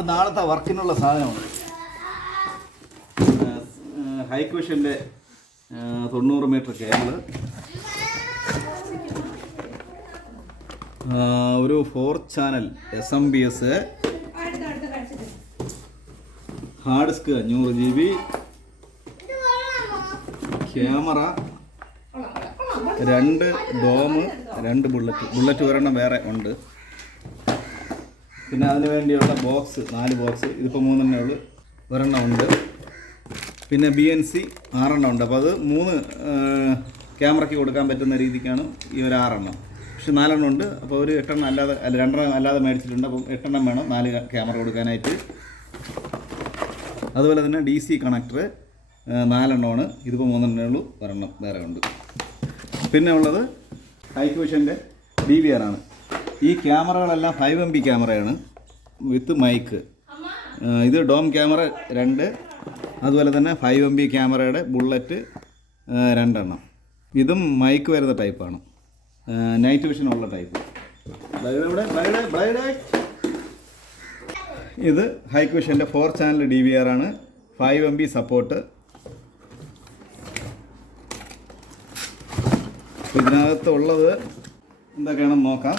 അപ്പോൾ നാളത്തെ വർക്കിനുള്ള സാധനമാണ്. ഹൈക്വിഷന്റെ തൊണ്ണൂറ് മീറ്റർ കേബിൾ. ഒരു four channel S M B S hard disk അഞ്ഞൂറ് ജി ബി ക്യാമറ രണ്ട് ഡോം രണ്ട് ബുള്ളറ്റ്. ബുള്ളറ്റ് ഒരെണ്ണം വേറെ ഉണ്ട്. പിന്നെ അതിന് വേണ്ടിയുള്ള ബോക്സ് നാല് ബോക്സ് ഇതിപ്പോൾ മൂന്നെണ്ണേ ഉള്ളൂ. ഒരെണ്ണം ഉണ്ട്. പിന്നെ ബി എൻ സി ആറെണ്ണം ഉണ്ട്. അപ്പോൾ അത് മൂന്ന് ക്യാമറയ്ക്ക് കൊടുക്കാൻ പറ്റുന്ന രീതിക്കാണ് ഈ ഒരു ആറെണ്ണം. പക്ഷെ നാലെണ്ണം ഉണ്ട്. അപ്പോൾ ഒരു എട്ടെണ്ണം അല്ലാതെ അല്ല രണ്ടെണ്ണം അല്ലാതെ മേടിച്ചിട്ടുണ്ട്. അപ്പം എട്ടെണ്ണം വേണം നാല് ക്യാമറ കൊടുക്കാനായിട്ട്. അതുപോലെ തന്നെ ഡി സി കണക്ടർ നാലെണ്ണമാണ്. ഇതിപ്പോൾ മൂന്നെണ്ണേ ഉള്ളൂ. ഒരെണ്ണം വേറെ ഉണ്ട്. പിന്നെ ഉള്ളത് ഹൈക്വിഷന്റെ ഡി വി ആർ ആണ്. ഈ ക്യാമറകളെല്ലാം ഫൈവ് എം ബി ക്യാമറയാണ് വിത്ത് മൈക്ക് ഇത് ഡോം ക്യാമറ രണ്ട് അതുപോലെ തന്നെ ഫൈവ് എം ബി ക്യാമറയുടെ ബുള്ളറ്റ് രണ്ടെണ്ണം. ഇതും മൈക്ക് വരുന്ന ടൈപ്പാണ് നൈറ്റ് വിഷൻ ഉള്ള ടൈപ്പ് ഇത് ഹൈക്ക് വിഷന്റെ four channel D V R ആണ്. ഫൈവ് എം ബി സപ്പോർട്ട് ഇതിനകത്തുള്ളത് എന്തൊക്കെയാണെന്ന് നോക്കാം.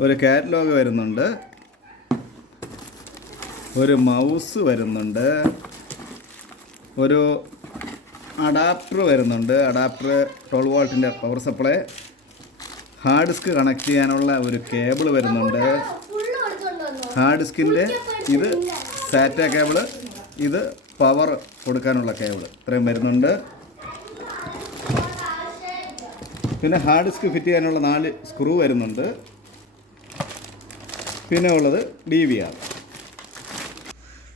ഒരു കാറ്റലോഗ് വരുന്നുണ്ട്. ഒരു മൗസ് വരുന്നുണ്ട്. ഒരു അഡാപ്റ്റർ വരുന്നുണ്ട്. Adapter twelve വോൾട്ടിന്റെ power supply hard disk connect ചെയ്യാനുള്ള ഒരു കേബിൾ വരുന്നുണ്ട്. ഹാർഡ് ഡിസ്കിന്റെ ഇത് സാറ്റ കേബിൾ ഇത് പവർ കൊടുക്കാനുള്ള കേബിൾ ഇത്രയും വരുന്നുണ്ട്. പിന്നെ ഹാർഡ് ഡിസ്ക് ഫിറ്റ് ചെയ്യാനുള്ള നാല് സ്ക്രൂ വരുന്നുണ്ട്. പിന്നെ ഉള്ളത് ഡി വി ആർ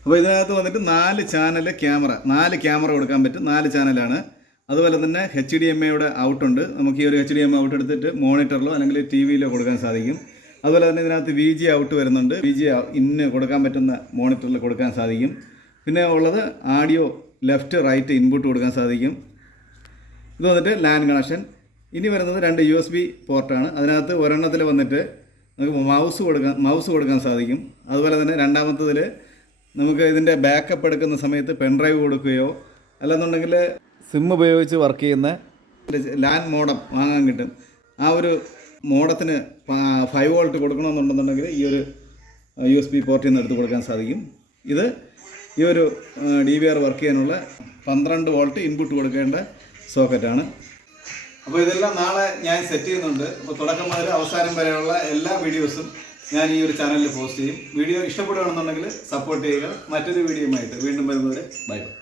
അപ്പോൾ ഇതിനകത്ത് വന്നിട്ട് നാല് ചാനൽ ക്യാമറ നാല് ക്യാമറ കൊടുക്കാൻ പറ്റും. നാല് ചാനലാണ്. അതുപോലെ തന്നെ എച്ച് ഡി എം എയുടെ ഔട്ടുണ്ട് നമുക്ക് ഈ ഒരു എച്ച് ഡി എം ഔട്ട് എടുത്തിട്ട് മോണിറ്ററിലോ അല്ലെങ്കിൽ ടി വിയിലോ കൊടുക്കാൻ സാധിക്കും. അതുപോലെ തന്നെ ഇതിനകത്ത് വി ജി ഔട്ട് വരുന്നുണ്ട്. വി ജി ഇന്ന് കൊടുക്കാൻ പറ്റുന്ന മോണിറ്ററിൽ കൊടുക്കാൻ സാധിക്കും. പിന്നെ ഉള്ളത് ആഡിയോ ലെഫ്റ്റ് റൈറ്റ് ഇൻപുട്ട് കൊടുക്കാൻ സാധിക്കും. ഇത് വന്നിട്ട് ലാൻഡ് കണക്ഷൻ ഇനി വരുന്നത് രണ്ട് യു എസ് ബി പോർട്ടാണ് അതിനകത്ത് ഒരെണ്ണത്തിൽ വന്നിട്ട് നമുക്ക് മൗസ് കൊടുക്കാൻ മൗസ് കൊടുക്കാൻ സാധിക്കും. അതുപോലെ തന്നെ രണ്ടാമത്തതിൽ നമുക്ക് ഇതിന്റെ ബാക്കപ്പ് എടുക്കുന്ന സമയത്ത് പെൻഡ്രൈവ് കൊടുക്കുകയോ അല്ലെന്നുണ്ടെങ്കിൽ സിം ഉപയോഗിച്ച് വർക്ക് ചെയ്യുന്ന ലാൻഡ് മോഡം വാങ്ങാൻ കിട്ടും. ആ ഒരു മോഡത്തിന് ഫൈവ് വോൾട്ട് കൊടുക്കണമെന്നുണ്ടെന്നുണ്ടെങ്കിൽ ഈ ഒരു യു എസ് ബി പോർട്ടിൽ നിന്ന് എടുത്ത് കൊടുക്കാൻ സാധിക്കും. ഇത് ഈ ഒരു ഡി വി ആർ വർക്ക് ചെയ്യാനുള്ള പന്ത്രണ്ട് വോൾട്ട് ഇൻപുട്ട് കൊടുക്കേണ്ട സോക്കറ്റാണ് അപ്പോൾ ഇതെല്ലാം നാളെ ഞാൻ സെറ്റ് ചെയ്യുന്നുണ്ട്. അപ്പോൾ തുടക്കം മുതൽ അവസാനം വരെയുള്ള എല്ലാ വീഡിയോസും ഞാൻ ഈ ഒരു ചാനലിൽ പോസ്റ്റ് ചെയ്യും. വീഡിയോ ഇഷ്ടപ്പെടുകയാണെന്നുണ്ടെങ്കിൽ സപ്പോർട്ട് ചെയ്യുക. മറ്റൊരു വീഡിയോയുമായിട്ട് വീണ്ടും വരുന്നവരെ ബൈ ബൈ